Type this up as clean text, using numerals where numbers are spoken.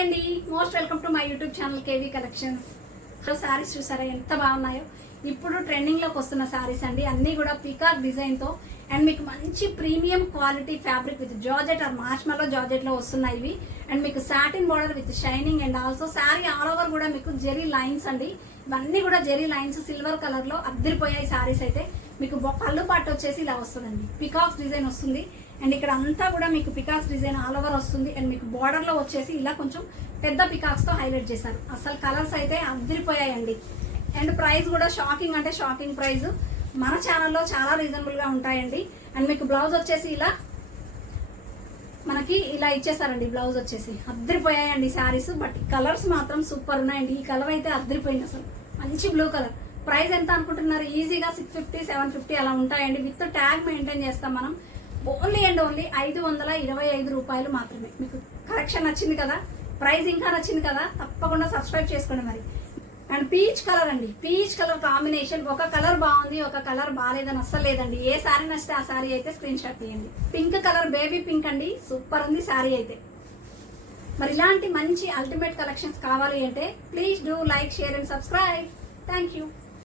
Hi అండి, most welcome to my YouTube channel KV collections. Saris చూసారా ఎంత బాగున్నాయో. ఇప్పుడు ట్రెండింగ్లోకి వస్తున్న శారీస్ అండి, అన్నీ కూడా పీకాక్ డిజైన్తో అండ్ మీకు మంచి premium quality fabric with georgette or marshmallow జార్జెట్లో వస్తున్నాయి ఇవి. అండ్ మీకు satin border with shining and also sari all over కూడా మీకు జెరీ లైన్స్ అండి. ఇవన్నీ కూడా జెరీ లైన్స్ సిల్వర్ కలర్లో అద్దరిపోయాయి శారీస్. అయితే మీకు పళ్ళు పాటు వచ్చేసి ఇలా వస్తుందండి, పికాక్స్ డిజైన్ వస్తుంది. అండ్ ఇక్కడ అంతా కూడా మీకు పికాక్స్ డిజైన్ ఆల్ ఓవర్ వస్తుంది. అండ్ మీకు బార్డర్లో వచ్చేసి ఇలా కొంచెం పెద్ద పికాక్స్తో హైలైట్ చేశారు. అసలు కలర్స్ అయితే అద్దరిపోయాయండి. అండ్ ప్రైస్ కూడా షాకింగ్ అంటే షాకింగ్ ప్రైస్. మన ఛానల్లో చాలా రీజనబుల్గా ఉంటాయండి. అండ్ మీకు బ్లౌజ్ వచ్చేసి ఇలా మనకి ఇలా ఇచ్చేసారండి. బ్లౌజ్ వచ్చేసి అద్దరిపోయాయండి శారీస్. బట్ కలర్స్ మాత్రం సూపర్ ఉన్నాయండి. ఈ కలర్ అయితే అద్దరిపోయింది, అసలు మంచి బ్లూ కలర్. ప్రైస్ ఎంత అనుకుంటున్నారు? ఈజీగా 650, 750 అలా ఉంటాయండి. విత్ ట్యాగ్ మెయింటైన్ చేస్తాం మనం. ఓన్లీ అండ్ ఓన్లీ 525 రూపాయలు మాత్రమే. మీకు కలెక్షన్ నచ్చింది కదా, ప్రైస్ ఇంకా నచ్చింది కదా, తప్పకుండా సబ్స్క్రైబ్ చేసుకోండి మరి. అండ్ పీచ్ కలర్ అండి, పీచ్ కలర్ కాంబినేషన్. ఒక కలర్ బాగుంది, ఒక కలర్ బాగాలేదని అస్సలు లేదండి. ఏ శారీ నచ్చితే ఆ శారీ అయితే స్క్రీన్ షాట్ తీయండి. పింక్ కలర్, బేబీ పింక్ అండి, సూపర్ ఉంది శారీ అయితే. మరి ఇలాంటి మంచి అల్టిమేట్ కలెక్షన్స్ కావాలి అంటే please do like, share and subscribe. Thank you.